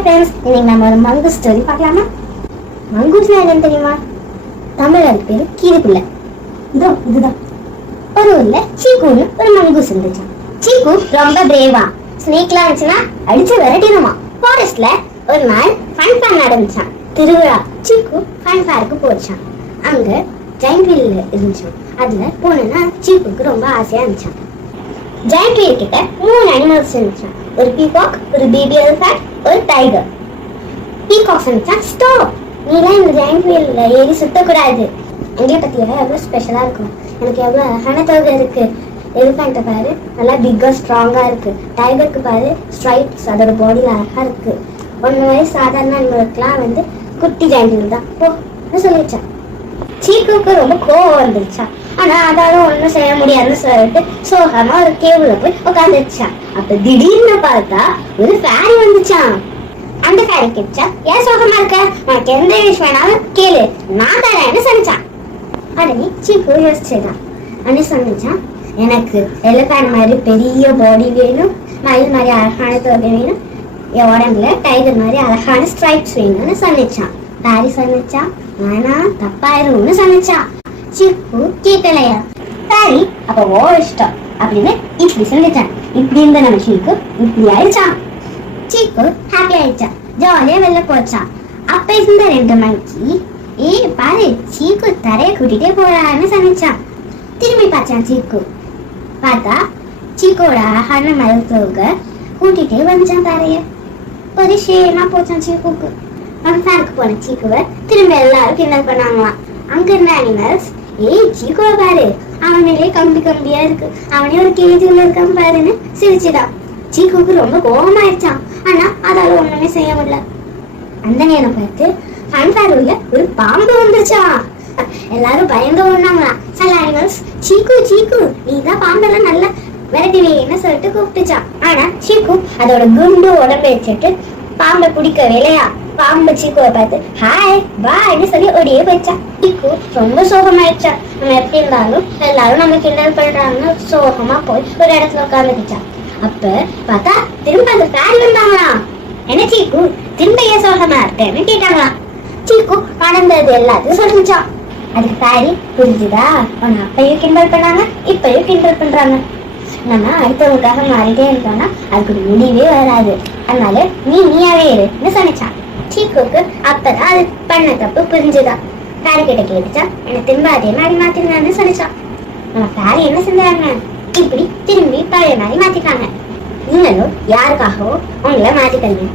Hi friends, இன்னைக்கு நம்ம ஒரு மங்கூஸ் ஸ்டோரி பார்க்கலாமா? மங்கூஸ்னா என்னன்னு தெரியுமா? தமிழ் அது பேரு கீரிப்புள்ள. இதுதான். ஒரு ஊர்ல சீக்குன்னு ஒரு மங்கூஸ் இருந்துச்சு. சீக்கு ரொம்ப பிரேவா. ஸ்னேக்லாம் இருந்துச்சுன்னா அடிச்சு விரட்டிடுமா. ஃபாரஸ்ட்ல ஒரு நாள் ஃபன் ஃபேர் நடந்துச்சான். திருவிழா. சீக்கு ஃபன் ஃபேருக்கு போச்சான். அங்க ஜெயண்ட் வீல் இருந்துச்சான். அதுல போனா சீக்குக்கு ரொம்ப ஆசையா இருந்துச்சான். ஜெயண்ட் வீல் கிட்ட 3 அனிமல்ஸ் இருந்துச்சான். ஒரு பீகாக், ஒரு பேபி எலிஃபண்ட், ஒரு டைகர். பீகாக் சொன்னான், ஸ்டாப், நீலாம் இந்த ஜெயண்ட் வீல்ல ஏறி சுத்தக்கூடாது. எங்களை பத்தியா எவ்வளவு ஸ்பெஷலா இருக்கும். எனக்கு எவ்வளவு அழகான தோகை இருக்கு. எலிஃபண்ட்டை பாரு, நல்லா பிக்கா ஸ்ட்ராங்கா இருக்கு. டைகருக்கு பாரு, ஸ்ட்ரைப்ஸ் அதோட பாடியில அழகா இருக்கு. ஒன்னு மாதிரி சாதாரண அனிமலுக்குலாம் குட்டி ஜெயண்ட் வீல் தான் போன்னு சொல்லிடுச்சான். சீக்குக்கு ரொம்ப கோவம் வந்துருச்சான். ஆனா அதாலும் ஒண்ணும் செய்ய முடியாதுன்னு சொல்லிட்டு சோகமா ஒரு கேபிள்ல போய் உட்காந்துருச்சான். அப்ப திடீர்னு பார்த்தா ஒரு ஃபேரி வந்துச்சான். அந்த ஃபேரி கிட்ட, ஏன் சோகமா இருக்க, உனக்கு எந்த விஷயம் வேணாலும் கேளு, நான் தரேன்னு சொன்னான். உடனே சீக்கு யோசிச்சுதான். உடனே சொன்னான், எனக்கு எலிஃபண்ட் மாதிரி பெரிய பாடி வேணும், மயில் மாதிரி அழகான தோகை வேணும், என் உடம்புல டைகர் மாதிரி அழகான ஸ்ட்ரைப்ஸ் வேணும்னு சொன்னிச்சான். ஃபேரி சொன்னிச்சான், ஆனா தப்பாயிரும்னு சொன்னிச்சான். சீக்கு கேட்கலையா. ஃபேரி அப்ப ஓ இஷ்டம் அப்படின்னு இப்படி சொல்லிச்சான். இப்படி இருந்த நம்ம சீக்கு இப்படி ஆயிடுச்சான். சீக்கு ஹாப்பி ஆயிடுச்சான். ஜாலியா வெளில போச்சான். அப்ப இருந்த 2 மணிக்கு, பாரு சீக்கு தரைய கூட்டிட்டே போறான்னு சொன்னிச்சான். திரும்பி பார்த்தான் சீக்கு. பார்த்தா சீக்கோட அழகான மரத்தோக கூட்டிட்டே வந்துச்சான் தரைய. ஒரு ஷேமா போச்சான் சீக்குக்கு. ஃபேருக்கு போன சீக்குவை திரும்ப எல்லாரும் கிண்டல் பண்ணாங்களாம். அங்க இருந்த அனிமல்ஸ், சீக்குவை பாரு, அவன் மேலே கம்பி கம்பியா இருக்கு, அவனே ஒரு கேஜில இருக்கான் பாருன்னு சிரிச்சுதான். சீக்குக்கு ரொம்ப கோபமாயிடுச்சான். ஆனா அதால ஒண்ணுமே செய்ய முடியல. அந்த நேரம் பார்த்து ஃபன்ஃபேர் உள்ள ஒரு பாம்பு வந்துருச்சான். எல்லாரும் பயந்து ஓடினாங்களாம். சில அனிமல்ஸ், சீக்கு சீக்கு நீதான் பாம்பெல்லாம் நல்லா விரட்டிவேன்னு சொல்லிட்டு கூப்பிட்டுச்சான். ஆனா சீக்கு அதோட குண்டு உடம்பு வச்சுட்டு பாம்பை பிடிக்கவே இல்லையா. பாம்பு சீக்குவை பார்த்து ஹாய் பாய்ன்னு சொல்லி ஓடியே போயிடுச்சான். சீக்கு ரொம்ப சோகமாயிடுச்சா. நம்ம எப்படி இருந்தாலும் எல்லாரும் நம்ம கிண்டல் பண்றாங்கன்னு சோகமா போய் ஒரு இடத்துல உட்காந்துச்சான். அப்ப பார்த்தா திரும்ப அந்த ஃபேரி வந்தாங்களாம். என்ன சீக்கு திரும்ப ஏன் சோகமா இருக்கேன்னு கேட்டாங்களாம். சீக்கு நடந்தது எல்லாத்தையும் சொல்லிச்சான். அதுக்கு ஃபேரி, புரிஞ்சுதா, உன்னை அப்பையும் கிண்டல் பண்ணாங்க, இப்பயும் கிண்டல் பண்றாங்க. நம்ம அடுத்தவங்களுக்காக மாறிட்டே இருக்கோம்னா அதுக்கு ஒரு முடிவே வராது. அதனால நீயாவே இருன்னு சொன்னிச்சான். சீக்குக்கு அப்பதான் அது பண்ண தப்பு புரிஞ்சுதான். ஃபேரி கிட்ட கேட்டுச்சா, என்ன திரும்ப அதே மாதிரி மாத்திருந்தான்னு சொன்னிச்சான். நம்ம ஃபேரி என்ன செஞ்சாங்க, இப்படி திரும்பி பழைய மாதிரி மாத்திட்டாங்க. நீங்களும் யாருக்காகவும் உங்களை மாத்திக்கிறீங்க.